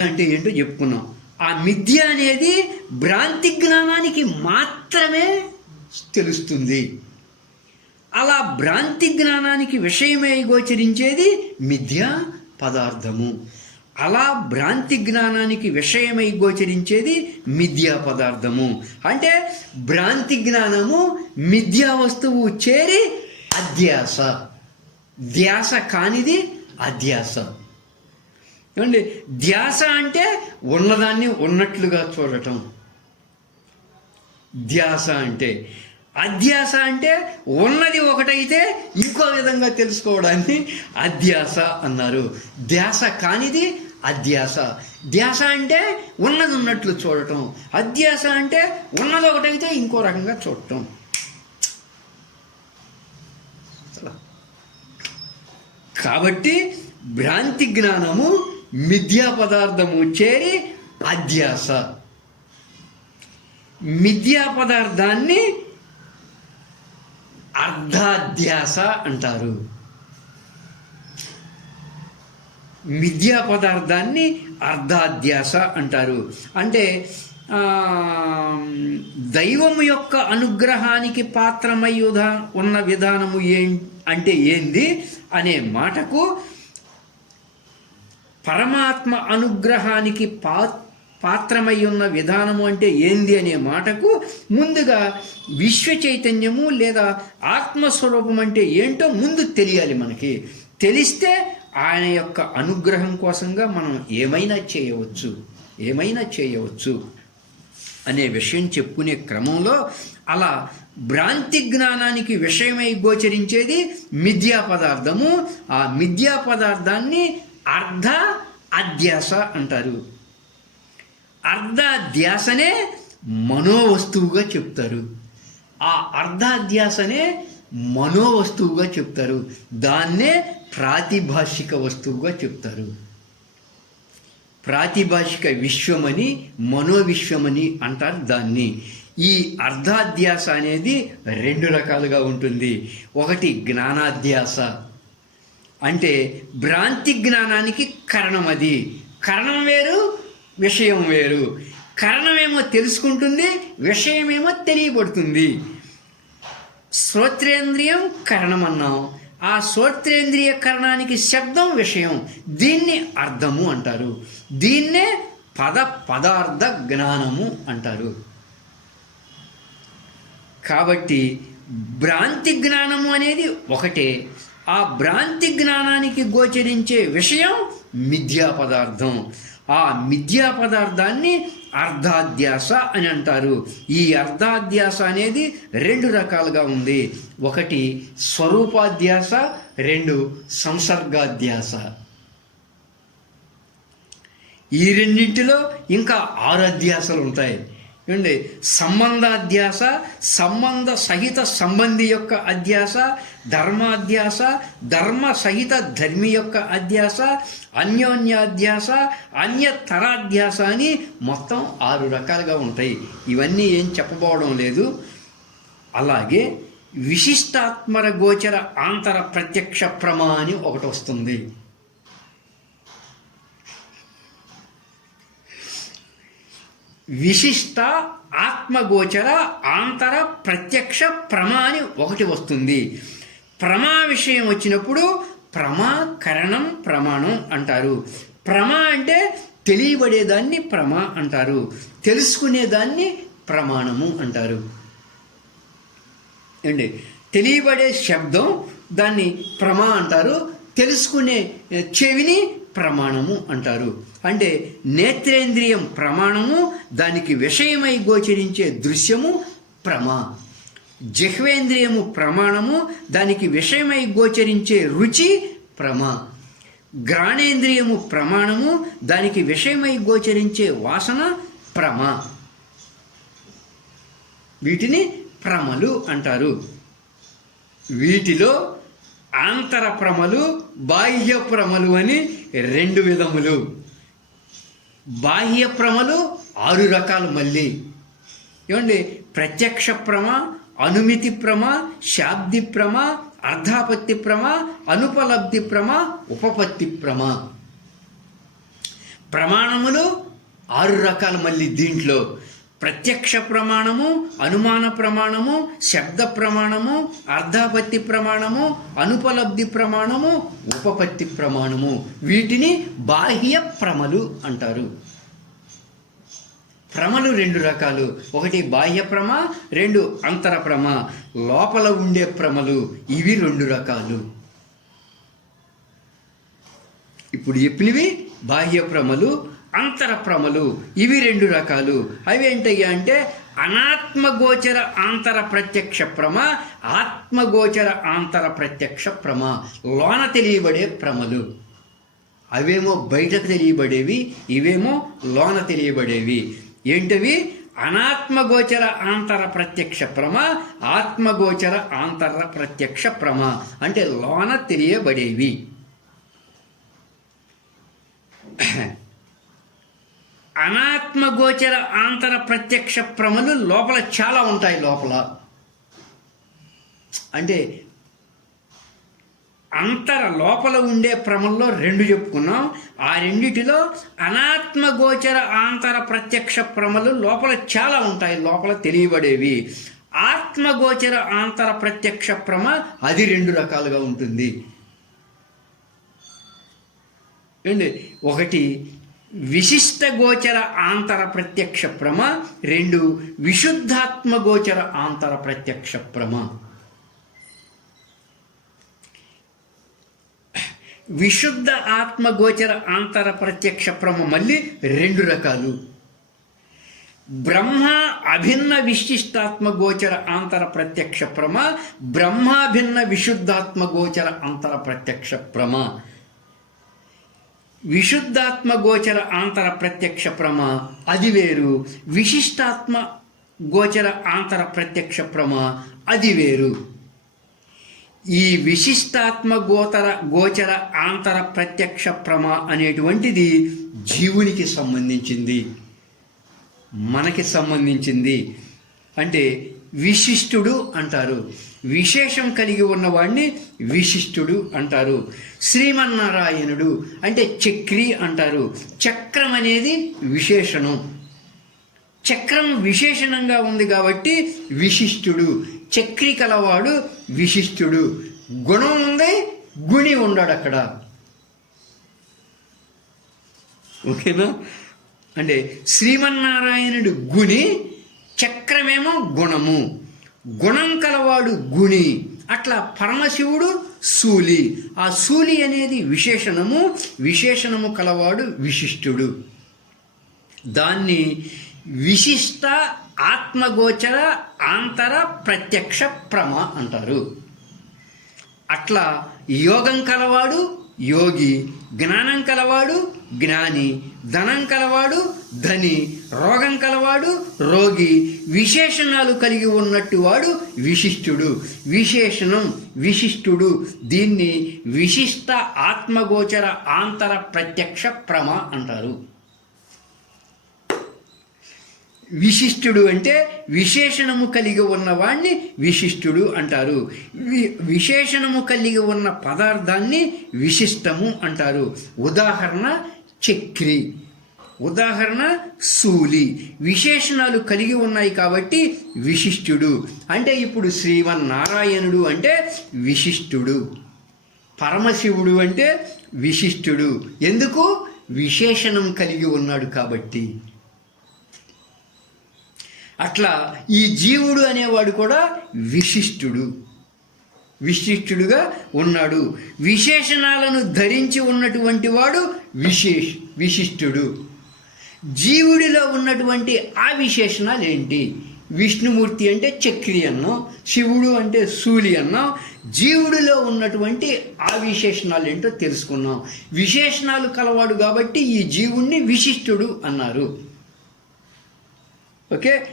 అంటే ఏంటో చెప్పుకున్నాం. ఆ మిథ్య అనేది భ్రాంతి జ్ఞానానికి మాత్రమే తెలుస్తుంది. అలా భ్రాంతి జ్ఞానానికి విషయమై గోచరించేది మిథ్య పదార్థము. అలా భ్రాంతి జ్ఞానానికి విషయమై గోచరించేది మిథ్యా పదార్థము. అంటే భ్రాంతి జ్ఞానము మిథ్యా వస్తువు చేరి అధ్యాస. ధ్యాస కానిది అధ్యాస. ఏమండి? ధ్యాస అంటే ఉన్నదాన్ని ఉన్నట్లుగా చూడటం. ధ్యాస అంటే అధ్యాస అంటే ఉన్నది ఒకటైతే ఇంకో విధంగా తెలుసుకోవడాన్ని అధ్యాస అన్నారు. ధ్యాస కానిది అధ్యాస. ధ్యాస అంటే ఉన్నది ఉన్నట్లు చూడటం. అధ్యాస అంటే ఉన్నది ఒకటైతే ఇంకో రకంగా చూడటం. కాబట్టి భ్రాంతి జ్ఞానము మిథ్యా పదార్థము చేరి అధ్యాస. మిథ్యా పదార్థాన్ని అర్ధాధ్యాస అంటారు. మిథ్యా పదార్థాన్ని అర్ధాధ్యాస అంటారు. అంటే దైవం దైవము యొక్క అనుగ్రహానికి పాత్రమై ఉన్న విధానము ఏం అంటే ఏంది అనే మాటకు పరమాత్మ అనుగ్రహానికి పా పాత్రమై ఉన్న విధానము అంటే ఏంది అనే మాటకు ముందుగా విశ్వ చైతన్యము లేదా ఆత్మస్వరూపం అంటే ఏంటో ముందు తెలియాలి మనకి. తెలిస్తే ఆయన యొక్క అనుగ్రహం కోసంగా మనం ఏమైనా చేయవచ్చు. ఏమైనా చేయవచ్చు అనే విషయం చెప్పుకునే క్రమంలో అలా భ్రాంతి జ్ఞానానికి విషయమై గోచరించేది మిథ్యా పదార్థము. ఆ మిథ్యా పదార్థాన్ని అర్ధ అధ్యాస అంటారు. అర్ధాధ్యాసనే మనోవస్తువుగా చెప్తారు. ఆ అర్ధాధ్యాసనే మనోవస్తువుగా చెప్తారు. దాన్నే ప్రాతిభాషిక వస్తువుగా చెప్తారు. ప్రాతిభాషిక విశ్వమని మనోవిశ్వమని అంటారు దాన్ని. ఈ అర్ధాధ్యాస అనేది రెండు రకాలుగా ఉంటుంది. ఒకటి జ్ఞానాధ్యాస అంటే భ్రాంతి జ్ఞానానికి కరణం అది. కరణం వేరు విషయం వేరు. కరణమేమో తెలుసుకుంటుంది విషయమేమో తెలియబడుతుంది. శ్రోత్రేంద్రియం కరణం అన్నాం. ఆ శ్రోత్రేంద్రియ కరణానికి శబ్దం విషయం. దీన్ని అర్థము అంటారు. దీన్నే పద పదార్థ జ్ఞానము అంటారు. కాబట్టి భ్రాంతి జ్ఞానము అనేది ఒకటే. ఆ భ్రాంతి జ్ఞానానికి గోచరించే విషయం మిథ్యా పదార్థం. ఆ మిథ్యా పదార్థాన్ని అర్ధాధ్యాస అని అంటారు. ఈ అర్ధాధ్యాస అనేది రెండు రకాలుగా ఉంది. ఒకటి స్వరూపాధ్యాస రెండు సంసర్గాధ్యాస. ఈ రెండింటిలో ఇంకా ఆరు అధ్యాసలు ఉంటాయి. ఏమండి? సంబంధాధ్యాస సంబంధ సహిత సంబంధి యొక్క అధ్యాస ధర్మాధ్యాస ధర్మ సహిత ధర్మి యొక్క అధ్యాస అన్యోన్యాధ్యాస అన్యతరాధ్యాస అని మొత్తం ఆరు రకాలుగా ఉంటాయి. ఇవన్నీ ఏం చెప్పబోవడం లేదు. అలాగే విశిష్టాత్మర గోచర ఆంతర ప్రత్యక్ష ప్రమా అని ఒకటి వస్తుంది. విశిష్ట ఆత్మగోచర ఆంతర ప్రత్యక్ష ప్రమా అని ఒకటి వస్తుంది. ప్రమా విషయం వచ్చినప్పుడు ప్రమా కరణం ప్రమాణం అంటారు. ప్రమా అంటే తెలియబడేదాన్ని ప్రమా అంటారు. తెలుసుకునేదాన్ని ప్రమాణము అంటారు. అండి తెలియబడే శబ్దం దాన్ని ప్రమా అంటారు. తెలుసుకునే చెవిని ప్రమాణము అంటారు. అంటే నేత్రేంద్రియం ప్రమాణము దానికి విషయమై గోచరించే దృశ్యము ప్రమా. జిహ్వేంద్రియము ప్రమాణము దానికి విషయమై గోచరించే రుచి ప్రమా. గ్రాణేంద్రియము ప్రమాణము దానికి విషయమై గోచరించే వాసన ప్రమా. వీటిని ప్రమలు అంటారు. వీటిలో ఆంతర ప్రమలు బాహ్య ప్రమలు అని రెండు విధములు. బాహ్య ప్రమలు ఆరు రకాలు మళ్ళీ. ఏమండి? ప్రత్యక్ష ప్రమ అనుమితి ప్రమ శాబ్ది ప్రమ అర్ధాపత్తి ప్రమ అనుపలబ్ధి ప్రమ ఉపపత్తి ప్రమ ప్రమాణములు ఆరు రకాలు మళ్ళీ దీంట్లో. ప్రత్యక్ష ప్రమాణము అనుమాన ప్రమాణము శబ్ద ప్రమాణము అర్ధాపత్తి ప్రమాణము అనుపలబ్ధి ప్రమాణము ఉపపత్తి ప్రమాణము. వీటిని బాహ్య ప్రమలు అంటారు. ప్రమలు రెండు రకాలు. ఒకటి బాహ్య ప్రమ రెండు అంతర ప్రమ. లోపల ఉండే ప్రమలు ఇవి రెండు రకాలు. ఇప్పుడు చెప్పినవి బాహ్య ప్రమలు అంతరప్రమలు. ఇవి రెండు రకాలు. అవి ఏంటయ్యా అంటే అనాత్మగోచర ఆంతర ప్రత్యక్ష ప్రమ ఆత్మగోచర ఆంతర ప్రత్యక్ష ప్రమ. లోన తెలియబడే ప్రమలు. అవేమో బయటకు తెలియబడేవి ఇవేమో లోన తెలియబడేవి. ఏంటివి? అనాత్మగోచర ఆంతర ప్రత్యక్ష ప్రమ ఆత్మగోచర ఆంతర ప్రత్యక్ష ప్రమ. అంటే లోన తెలియబడేవి. అనాత్మగోచర ఆంతర ప్రత్యక్ష ప్రమలు లోపల చాలా ఉంటాయి లోపల. అంటే అంతర లోపల ఉండే భ్రమల్లో రెండు చెప్పుకున్నాం. ఆ రెండిటిలో అనాత్మ గోచర ఆంతర ప్రత్యక్ష భ్రమలు లోపల చాలా ఉంటాయి లోపల తెలియబడేవి. ఆత్మగోచర ఆంతర ప్రత్యక్ష భ్రమ అది రెండు రకాలుగా ఉంటుంది. ఏంటి ఒకటి విశిష్ట గోచర ఆంతర ప్రత్యక్ష ప్రమ రెండు విశుద్ధాత్మ గోచర ఆంతర ప్రత్యక్ష ప్రమ. విశుద్ధ ఆత్మగోచర ఆంతర ప్రత్యక్ష ప్రమ మళ్ళీ రెండు రకాలు. బ్రహ్మ అభిన్న విశిష్టాత్మ గోచర ఆంతర ప్రత్యక్ష ప్రమ బ్రహ్మాభిన్న విశుద్ధాత్మ గోచర అంతర ప్రత్యక్ష ప్రమ. విశుద్ధాత్మ గోచర ఆంతర ప్రత్యక్ష ప్రమ అది వేరు. విశిష్టాత్మ గోచర ఆంతర ప్రత్యక్ష ప్రమ అది వేరు. ఈ విశిష్టాత్మ గోచర గోచర ఆంతర ప్రత్యక్ష ప్రమ అనేటువంటిది జీవునికి సంబంధించింది. మనకి సంబంధించింది. అంటే విశిష్టుడు అంటారు. విశేషం కలిగి ఉన్నవాడిని విశిష్టుడు అంటారు. శ్రీమన్నారాయణుడు అంటే చక్రి అంటారు. చక్రం అనేది విశేషణం. చక్రం విశేషణంగా ఉంది కాబట్టి విశిష్టుడు. చక్రి కలవాడు విశిష్టుడు. గుణం ఉంది గుణి ఉన్నాడు అక్కడ. ఓకేనా? అంటే శ్రీమన్నారాయణుడు గుణి చక్రమేమో గుణము. గుణం కలవాడు గుణి. అట్లా పరమశివుడు శూలి. ఆ శూలి అనేది విశేషణము. విశేషణము కలవాడు విశిష్టుడు. దాన్ని విశిష్ట ఆత్మగోచర ఆంతర ప్రత్యక్ష ప్రమ అంటారు. అట్లా యోగం కలవాడు యోగి జ్ఞానం కలవాడు జ్ఞాని ధనం కలవాడు ధని రోగం కలవాడు రోగి విశేషణాలు కలిగి ఉన్నట్టు వాడు విశిష్టుడు. విశేషణం విశిష్టుడు. దీన్ని విశిష్ట ఆత్మగోచర ఆంతర ప్రత్యక్ష ప్రమ అంటారు. విశిష్టుడు అంటే విశేషణము కలిగి ఉన్నవాణ్ణి విశిష్టుడు అంటారు. విశేషణము కలిగి ఉన్న పదార్థాన్ని విశిష్టము అంటారు. ఉదాహరణ చక్రి. ఉదాహరణ సూలి. విశేషణాలు కలిగి ఉన్నాయి కాబట్టి విశిష్టుడు. అంటే ఇప్పుడు శ్రీమన్నారాయణుడు అంటే విశిష్టుడు. పరమశివుడు అంటే విశిష్టుడు. ఎందుకు? విశేషణం కలిగి ఉన్నాడు కాబట్టి. అట్లా ఈ జీవుడు అనేవాడు కూడా విశిష్టుడు. విశిష్టుడుగా ఉన్నాడు. విశేషణాలను ధరించి ఉన్నటువంటి వాడు విశేష్ విశిష్టుడు. జీవుడిలో ఉన్నటువంటి ఆ విశేషణాలు ఏంటి? విష్ణుమూర్తి అంటే చక్రి అన్నం శివుడు అంటే సూలి అన్నం జీవుడిలో ఉన్నటువంటి ఆ విశేషణాలు ఏంటో తెలుసుకున్నాం. విశేషణాలు కలవాడు కాబట్టి ఈ జీవుణ్ణి విశిష్టుడు అన్నారు. ఓకే?